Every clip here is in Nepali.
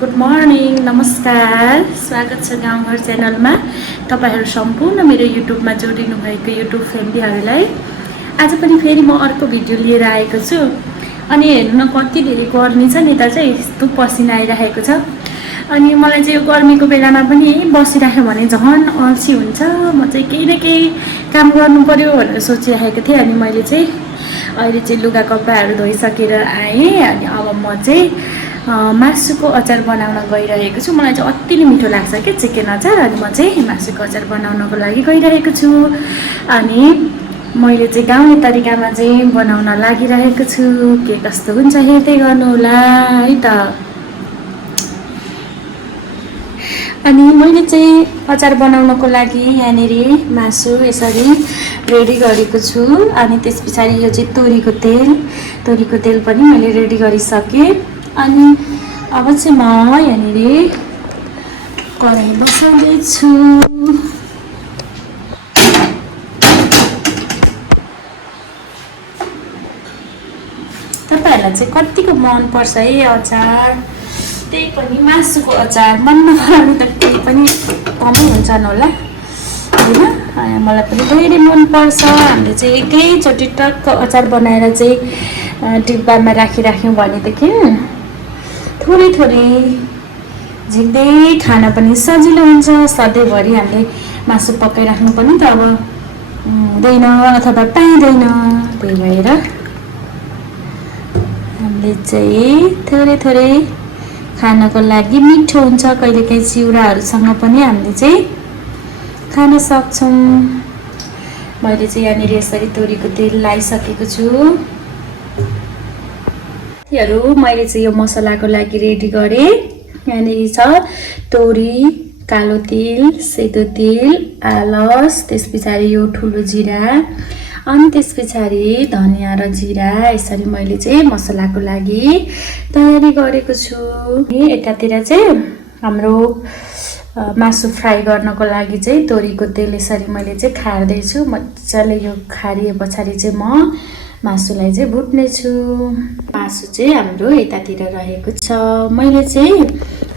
गुड मर्निङ, नमस्कार, स्वागत छ गाउँघर च्यानलमा। तपाईँहरू सम्पूर्ण मेरो युट्युबमा जोडिनु भएको युट्युब फ्यामिलीहरूलाई आज पनि फेरि म अर्को भिडियो लिएर आएको छु। अनि हेर्नु न कति धेरै गर्मी छ नि त, चाहिँ यस्तो पसिना आइरहेको छ। अनि मलाई चाहिँ यो गर्मीको बेलामा पनि बसिराख्यो भने झन् अल्छी हुन्छ। म चाहिँ केही न केही काम गर्नु पर्यो भनेर सोचिरहेको थिएँ। अनि मैले चाहिँ अहिले चाहिँ लुगा कपडाहरू धोइसकेर आएँ। अनि अब म चाहिँ मासुको अचार बनाउन गइरहेको छु। मलाई चाहिँ अति नै मिठो लाग्छ कि चिकन अचार। अनि म चाहिँ मासुको अचार बनाउनको लागि गइरहेको छु। अनि मैले चाहिँ गाउँले तरिकामा चाहिँ बनाउन लागिरहेको छु। के कस्तो हुन्छ हेर्दै गर्नु होला है त। अनि मैले चाहिँ अचार बनाउनको लागि यहाँनिर मासु यसरी रेडी गरेको छु। अनि त्यस पछाडि यो चाहिँ तोरीको तेल पनि मैले रेडी गरिसकेँ। अनि अब चाहिँ म यहाँनिर कराही बसाउँदैछु। तपाईँहरूलाई चाहिँ कतिको मनपर्छ है अचार? त्यही पनि मासुको अचार मन नपराउने त केही पनि कमै हुन्छन् होला होइन। मलाई पनि धेरै मनपर्छ। हामीले चाहिँ एकैचोटि टक्क अचार बनाएर चाहिँ डिब्बामा राखिराख्यौँ भनेदेखि थोरै झिक्दै खान पनि सजिलो हुन्छ। सधैँभरि हामीले मासु पकाइराख्नु पनि त अब हुँदैन अथवा पाइँदैन। त्यही भएर हामीले चाहिँ थोरै खानको लागि मिठो हुन्छ। कहिलेकाहीँ चिउराहरूसँग पनि हामीले चाहिँ खान सक्छौँ। मैले चाहिँ यहाँनिर यसरी तोरीको तेल लगाइसकेको छु। मैले चाहिँ यो मसलाको लागि रेडी गरेँ। यहाँनिर छ तोरी, कालो तिल, सेतो तिल, आलस, त्यस पछाडि यो ठुलो जिरा, अनि त्यस पछाडि धनियाँ र जिरा। यसरी मैले चाहिँ मसलाको लागि तयारी गरेको छु। यतातिर चाहिँ हाम्रो मासु फ्राई गर्नको लागि चाहिँ तोरीको तेल यसरी मैले चाहिँ खार्दैछु। मजाले यो खारिए पछाडि चाहिँ म मासुलाई चाहिँ भुट्नेछु। मासु चाहिँ हाम्रो यतातिर रहेको छ। मैले चाहिँ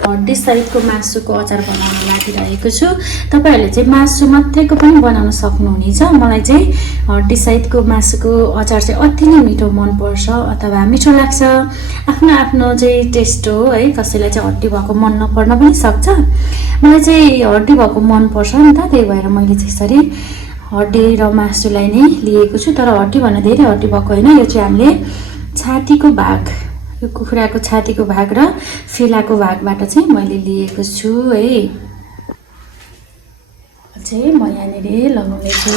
हड्डी सहितको मासुको अचार बनाउन लागिरहेको छु। तपाईँहरूले चाहिँ मासु मात्रैको पनि बनाउन सक्नुहुनेछ। मलाई चाहिँ हड्डी सहितको मासुको अचार चाहिँ अति नै मिठो मनपर्छ अथवा मिठो लाग्छ। आफ्नो आफ्नो चाहिँ टेस्ट हो है। कसैलाई चाहिँ हड्डी भएको मन नपर्न पनि सक्छ। मलाई चाहिँ हड्डी भएको मनपर्छ नि त। त्यही भएर मैले चाहिँ यसरी हड्डी र मासुलाई नै लिएको छु। तर हड्डीभन्दा धेरै हड्डी भएको होइन। यो चाहिँ हामीले छातीको भाग, यो कुखुराको छातीको भाग र फेलाको भागबाट चाहिँ मैले लिएको छु है। चाहिँ म यहाँनिर लगाउनेछु।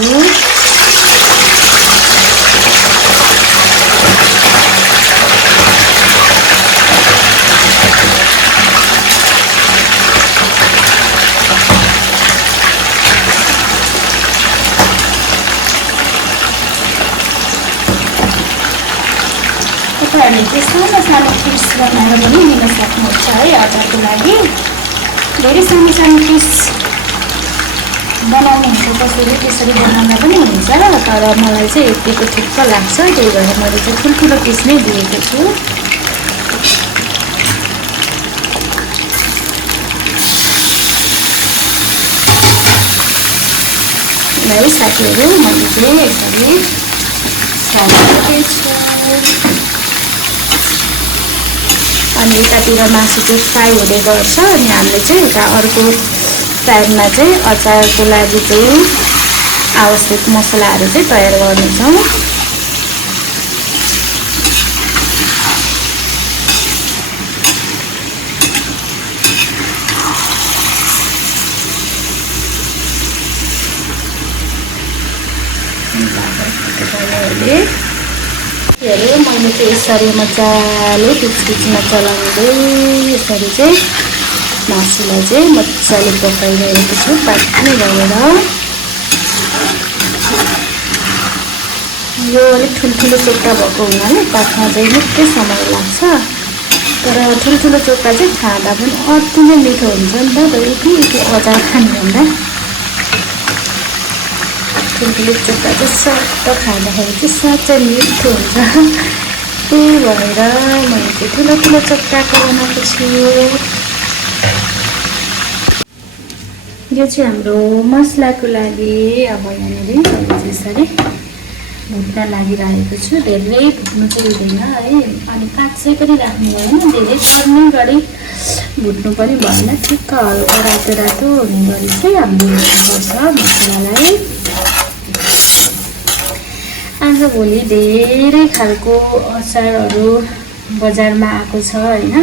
तपाईँहरूले चाहिँ सानो पिस बनाएर पनि लिन सक्नुहुन्छ है अचारको लागि। धेरै सानो पिस बनाउनुहुन्छ कसैले, त्यसरी बनाउँदा पनि हुन्छ। तर मलाई चाहिँ यतिको ठिक्क लाग्छ। त्यही भएर मैले चाहिँ ठुल्ठुलो पिस नै दिएको छु। है साथीहरू, मैले चाहिँ यसरी सार्दैछु। अनि यतातिर मासु चाहिँ फ्राई हुँदै गर्छ। अनि हामीले चाहिँ उता अर्को टाइममा चाहिँ अचारको लागि चाहिँ आवश्यक मसलाहरू चाहिँ तयार गर्नेछौँ। मैले चाहिँ यसरी मजाले बिचमा चलाउँदै यसरी चाहिँ मासुलाई चाहिँ मजाले पकाइरहेको छु पाक्ने गरेर। यो अलिक ठुल्ठुलो चोक्टा भएको हुनाले पाक्न चाहिँ निकै समय लाग्छ। तर ठुल्ठुलो चोक्टा चाहिँ खाँदा पनि अति नै मिठो हुन्छ नि त। यति अचार खानुभन्दा ठुल्ठुलो चोक्टा चाहिँ सट्ट खाँदाखेरि चाहिँ साँच्चै मिठो हुन्छ। त्यही भएर मैले चाहिँ ठुलो चोक्टाको बनाएको छु। यो चाहिँ हाम्रो मसलाको लागि अब यहाँनिर यसरी भुट्न लागिरहेको छु। धेरै भुट्नु चाहिँ हुँदैन है, अनि काँचै पनि राख्नु भएन, धेरै पर्ने गरी भुट्नु पनि भएन, ठिक्क हल्का रातो रातो हुने गरी चाहिँ हामीले भुट्नुपर्छ मसलालाई। आजभोलि धेरै खालको अचारहरू बजारमा आएको छ होइन,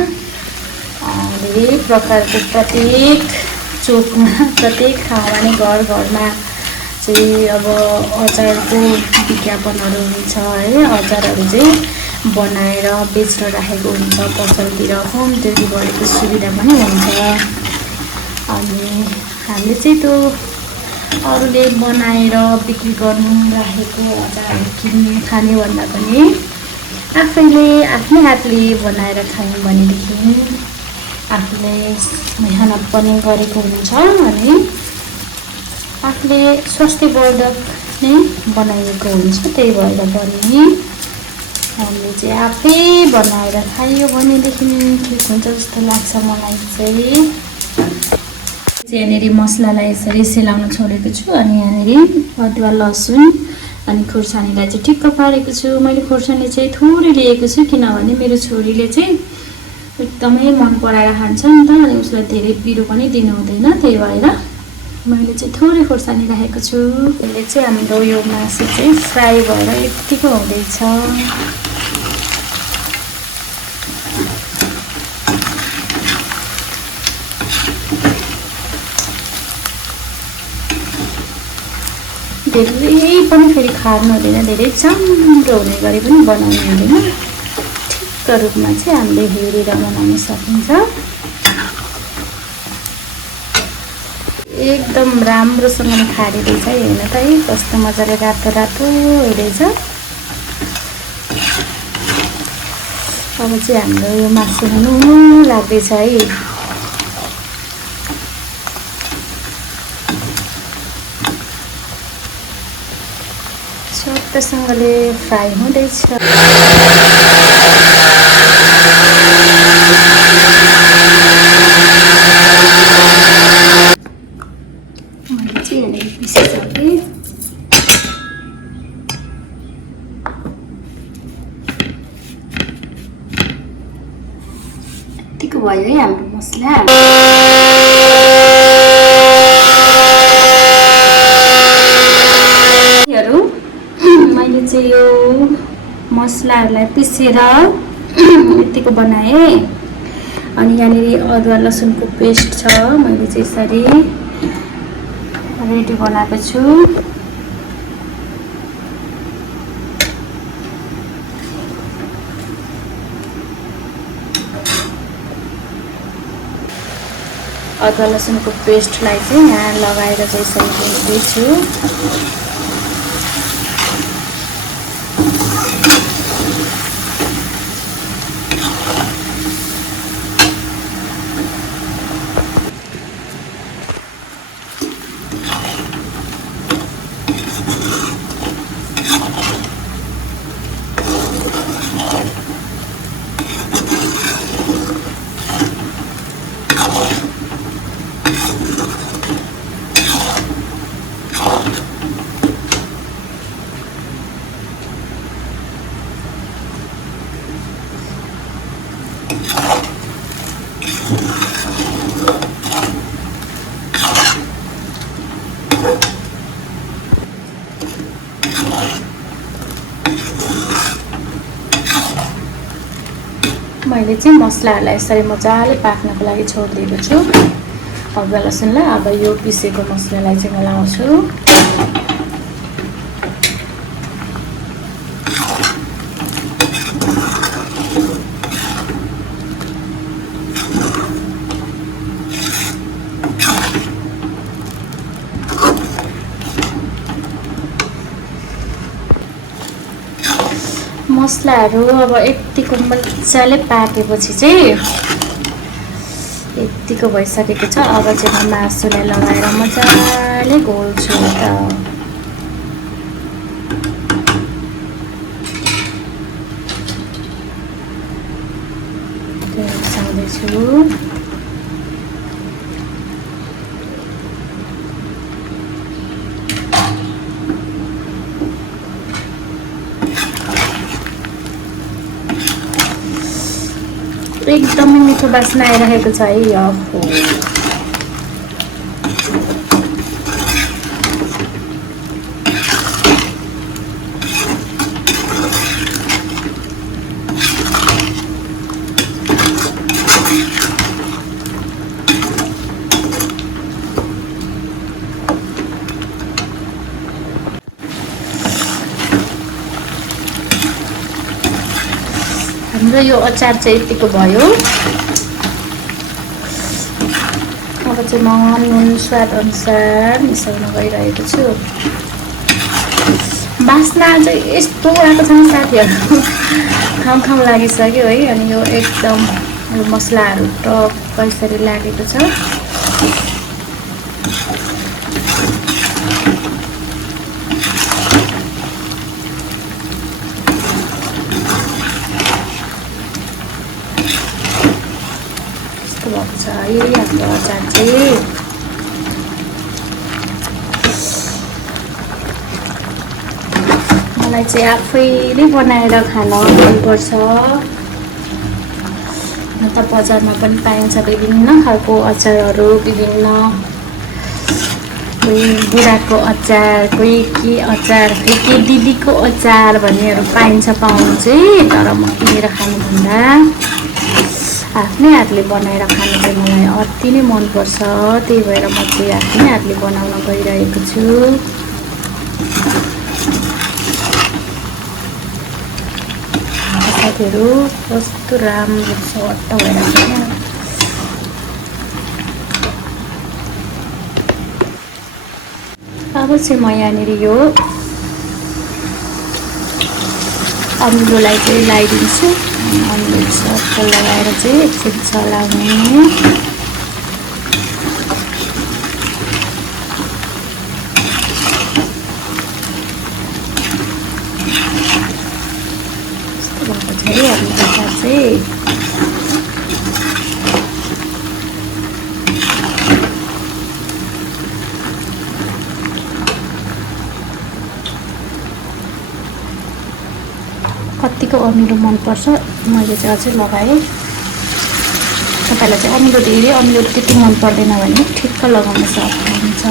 धेरै प्रकारको प्रत्येक चोकमा प्रत्येक ठाउँमा नै घर घरमा चाहिँ अब अचारको विज्ञापनहरू हुन्छ है। अचारहरू चाहिँ बनाएर बेच्न राखेको हुन्छ पसलतिर, होम डेलिभरीको सुविधा पनि हुन्छ। अनि हामीले चाहिँ त्यो अरूले बनाएर बिक्री गर्नु राखेको अचारहरू किन्ने खाने भन्दा पनि आफैले आफ्नै हातले बनाएर खायौँ भनेदेखि आफूले मेहनत पनि गरेको हुन्छ अनि आफूले स्वास्थ्यवर्धक नै बनाइएको हुन्छ। त्यही भएर पनि हामीले चाहिँ आफै बनाएर खायो भनेदेखि ठिक हुन्छ जस्तो लाग्छ मलाई चाहिँ। यहाँनिर मसलालाई यसरी सेलाउन छोडेको छु अनि यहाँनिर अदुवा लसुन अनि खुर्सानीलाई चाहिँ ठिक्क पारेको छु। मैले खुर्सानी चाहिँ थोरै लिएको छु किनभने मेरो छोरीले चाहिँ एकदमै मन पराएर खान्छ नि त, अनि उसलाई धेरै पिरो पनि दिनु हुँदैन, त्यही भएर मैले चाहिँ थोरै खुर्सानी राखेको छु। यसले चाहिँ हाम्रो यो मासु चाहिँ फ्राई भएर यत्तिको हुँदैछ। धेरै पनि फेरि खानु हुँदैन, धेरै चाम्रो हुने गरी पनि बनाउनु हुँदैन, ठिक्क रूपमा चाहिँ हामीले हेरेर बनाउन सकिन्छ। एकदम राम्रोसँगले खारिँदैछ, हेर्नु त है कस्तो मजाले रातो रातो हुँदैछ। अब चाहिँ हाम्रो यो मासु हुनु लाग्दैछ है। चट्टसँगले फ्राई हुँदैछ। मैले चाहिँ यहाँनिर पिसिसकेँ। यतिको भयो है हाम्रो मसला। मैले चाहिँ यो मसलाहरूलाई पिसेर यतिको बनाएँ। अनि यहाँनिर अदुवा लसुनको पेस्ट छ, मैले चाहिँ यसरी रेडी बनाएको छु। अदुवा लसुनको पेस्टलाई चाहिँ यहाँ लगाएर चाहिँ यसरी भुट्दैछु। मैले चाहिँ मसलाहरूलाई यसरी मजाले पाक्नको लागि छोडिदिएको छु अदुवा लसुनलाई। अब यो पिसेको मसलालाई चाहिँ म लाउँछु। मसलाहरू अब यतिको मजाले पाकेपछि चाहिँ यतिको भइसकेको छ। अब चाहिँ म मासुलाई लगाएर मजाले घोल्छु त। मिसाउँदैछु। एकदमै मिठो बास्ना आइरहेको छ है यफो। हाम्रो यो अचार चाहिँ यतिको भयो। अब चाहिँ म नुन स्वाद अनुसार मिसाउन गइरहेको छु। बास्ना चाहिँ यस्तो आएको छ साथीहरू, खाउँ लागिसक्यो है। अनि यो एकदम यो मसलाहरू टक्क यसरी लागेको छ। भएको छ है हाम्रो अचार चाहिँ। मलाई चाहिँ आफैले बनाएर खान मनपर्छ। न त बजारमा पनि पाइन्छ विभिन्न खालको अचारहरू, विभिन्न कोही बुढाको अचार, कोही के अचार, कोही के दिदीको अचार भन्नेहरू पाइन्छ पाउनु चाहिँ। तर म किनेर खानुभन्दा आफ्नै हातले बनाएर खानु चाहिँ मलाई अति नै मनपर्छ। त्यही भएर म चाहिँ आफ्नै हातले बनाउन गइरहेको छु। साथीहरू कस्तो राम्रो सट्ट भइरहेको छ। अब चाहिँ म यहाँनिर यो अमिलोलाई चाहिँ लगाइदिन्छु। अमिलो सट्ट लगाएर चाहिँ एकछिन चलाउने। यस्तो भएको छ है हाम्रो अचार चाहिँ। कतिको अमिलो मनपर्छ मैले चाहिँ अझै लगाएँ। तपाईँलाई चाहिँ अमिलो धेरै अमिलो त्यति मन पर्दैन भने ठिक्क लगाउन सक्नुहुन्छ।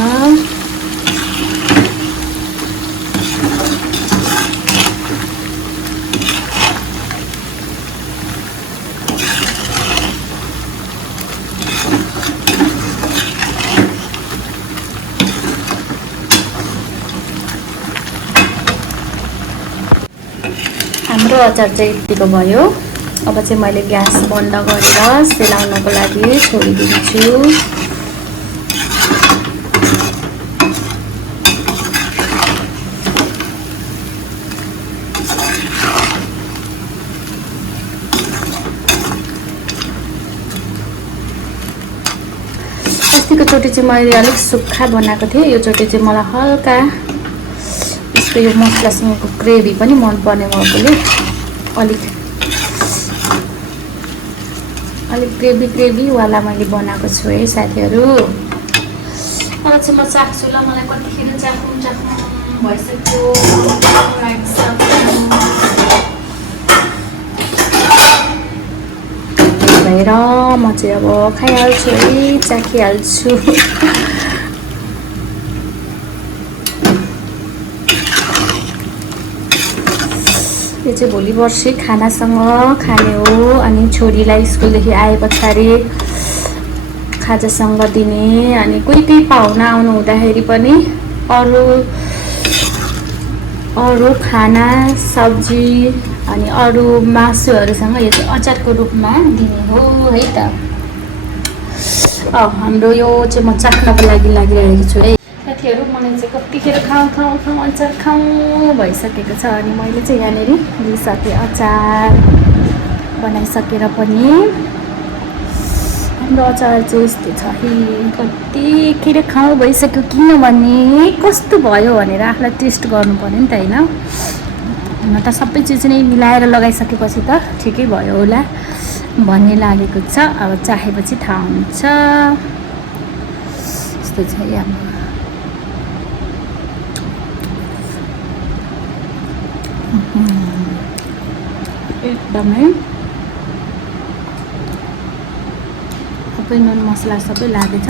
हाम्रो अचार चाहिँ यतिको भयो। अब चाहिँ मैले ग्यास बन्द गरेर सेलाउनको लागि छोडिदिन्छु। अस्तिको चोटि चाहिँ मैले अलिक सुक्खा बनाएको थिएँ। यो चोटि चाहिँ मलाई हल्का यसको यो मसलासँगको ग्रेभी पनि मनपर्ने भएकोले अलिक ग्रेभीवाला मैले बनाएको छु है साथीहरू। अब चाहिँ म चाख्छु ल, मलाई कतिखेर चाख्नु भइसक्यो भएर म चाहिँ अब खाइहाल्छु है, चाखिहाल्छु। यो चाहिँ भोलि पर्सि खानासँग खाने हो। अनि छोरीलाई स्कुलदेखि आए पछाडि खाजासँग दिने। अनि कोही पाहुना आउनु हुँदाखेरि पनि अरू खाना सब्जी अनि अरू मासुहरूसँग यो चाहिँ अचारको रूपमा दिने हो है त। हाम्रो यो चाहिँ म चाख्नको लागि लागिरहेको छु है साथीहरू। मलाई चाहिँ कतिखेर खाउँ अचार खाउँ भइसकेको छ। अनि मैले चाहिँ यहाँनिर दिइसकेँ अचार बनाइसकेर पनि। हाम्रो अचार चाहिँ यस्तो छ है, कतिखेर खाउँ भइसक्यो। किनभने कस्तो भयो भनेर आफूलाई टेस्ट गर्नु पर्यो नि त होइन। हुन त सबै चिज नै मिलाएर लगाइसकेपछि त ठिकै भयो होला भन्ने लागेको छ। अब चाहेपछि थाहा हुन्छ। यस्तो छ है हाम्रो एकदमै सबै नुन मसला सबै लागेछ।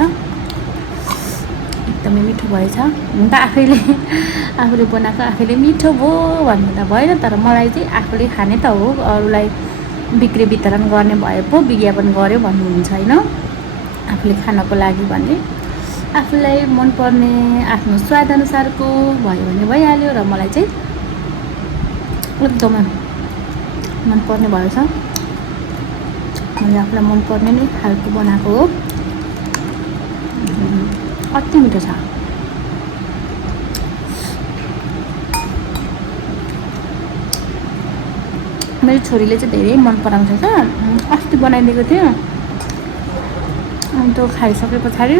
एकदमै मिठो भएछ। हुन त आफूले बनाएको आफैले मिठो भयो भन्नु त भएन, तर मलाई चाहिँ आफूले खाने त हो, अरूलाई बिक्री वितरण गर्ने भए पो विज्ञापन गर्यो भन्नुहुन्छ होइन। आफूले खानको लागि भने आफूलाई मनपर्ने आफ्नो स्वादअनुसारको भयो भने भइहाल्यो, र मलाई चाहिँ एकदमै मनपर्ने भएछ। मैले आफूलाई मनपर्ने नै खालको बनाएको हो। अति मिठो छ। मेरो छोरीले चाहिँ धेरै मन पराउँछ क्या। अस्ति बनाइदिएको थियो, अनि त्यो खाइसके पछाडि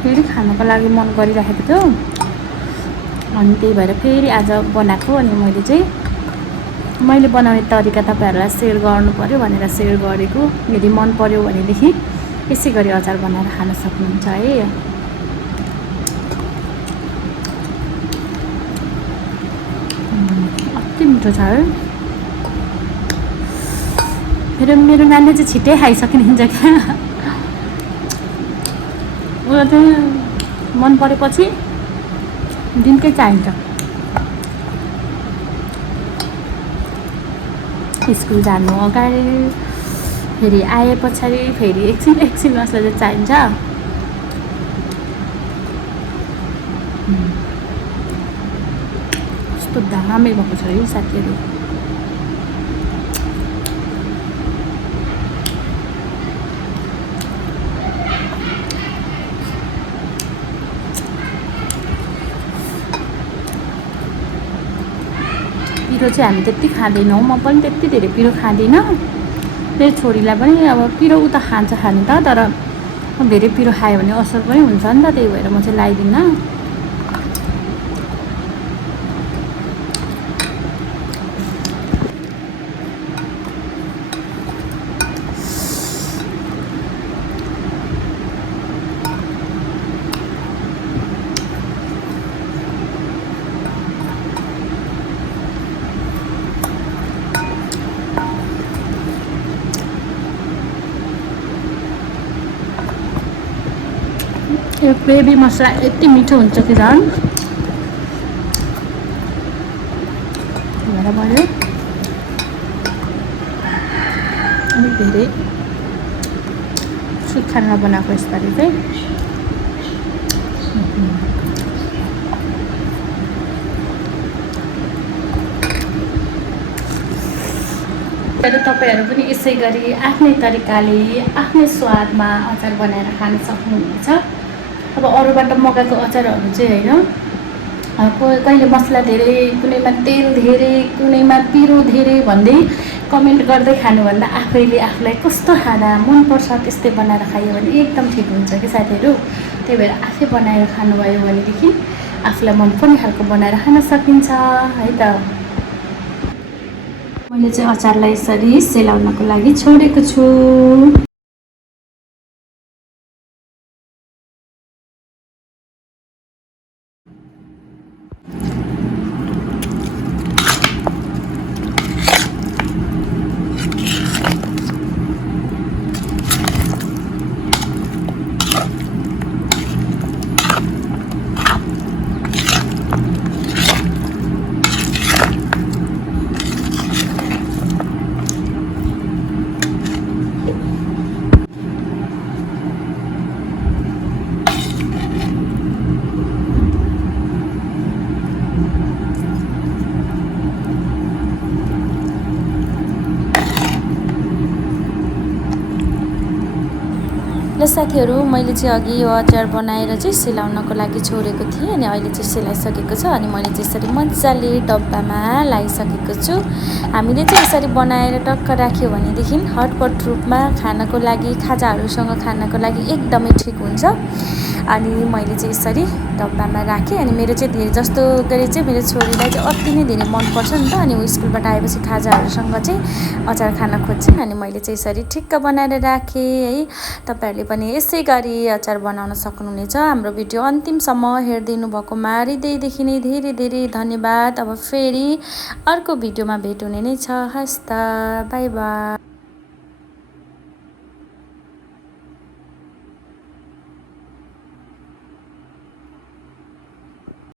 फेरि खानको लागि मन गरिराखेको थियो, अनि त्यही भएर फेरि आज बनाएको। अनि मैले बनाउने तरिका तपाईँहरूलाई सेयर गर्नु पर्यो भनेर सेयर गरेको। यदि मन पर्यो भनेदेखि यसै गरी अचार बनाएर खान सक्नुहुन्छ है। अति मिठो छ है। मेरो नानीले चाहिँ छिट्टै खाइसकिन्छ क्या। उसलाई चाहिँ मन परेपछि दिनकै चाहिन्छ। स्कुल जानु अगाडि फेरि आए पछाडि फेरि एकछिन उसलाई चाहिँ चाहिन्छ। कस्तो दामी भएको छ है साथीहरू। पिरो चाहिँ हामी त्यति खाँदैनौँ, म पनि त्यति धेरै पिरो खाँदिनँ। मेरो छोरीलाई पनि अब पिरो उ त खान्छ खानु त, तर धेरै पिरो खायो भने असर पनि हुन्छ नि त, त्यही भएर म चाहिँ लगाइदिन्नँ। यो ग्रेभी मसला यति मिठो हुन्छ कि झन् भएर मैले अलिक धेरै सुक्खा बनाएको यसपालि चाहिँ। तपाईँहरू पनि यसै गरी आफ्नै तरिकाले आफ्नै स्वादमा अचार बनाएर खान सक्नुहुनेछ। अब अरूबाट मगाएको अचारहरू चाहिँ होइन, कहिले मसला धेरै, कुनैमा तेल धेरै, कुनैमा पिरो धेरै भन्दै कमेन्ट गर्दै खानुभन्दा आफैले आफूलाई कस्तो खाना मनपर्छ त्यस्तै बनाएर खायो भने एकदम ठिक हुन्छ कि साथीहरू। त्यही भएर आफै बनाएर खानुभयो भनेदेखि आफूलाई मनपर्ने खालको बनाएर खान सकिन्छ है त। मैले चाहिँ अचारलाई यसरी सेलाउनको लागि छोडेको छु। र साथीहरू मैले चाहिँ अघि यो अचार बनाएर चाहिँ सेलाउनको लागि छोडेको थिएँ, अनि अहिले चाहिँ सेलाइसकेको छ। अनि मैले चाहिँ यसरी मजाले डब्बामा लगाइसकेको छु। हामीले चाहिँ यसरी बनाएर टक्क राख्यो भनेदेखि हटपट रूपमा खानको लागि, खाजाहरूसँग खानको लागि एकदमै ठिक हुन्छ। अनि मैले चाहिँ यसरी डब्बामा राखेँ। अनि मेरो चाहिँ धेरै जस्तो गरी चाहिँ मेरो छोरीलाई चाहिँ अति नै धेरै मनपर्छ नि त। अनि ऊ स्कुलबाट आएपछि खाजाहरूसँग चाहिँ अचार खान खोज्छन्, अनि मैले चाहिँ यसरी ठिक्क बनाएर राखेँ है। तपाईँहरूले पनि यसै गरी अचार बनाउन सक्नुहुनेछ। हाम्रो भिडियो अन्तिमसम्म हेरिदिनु भएकोमा हृदयदेखि नै धेरै धेरै धन्यवाद। अब फेरि अर्को भिडियोमा भेट हुने नै छ। हस् त, बाई बाई।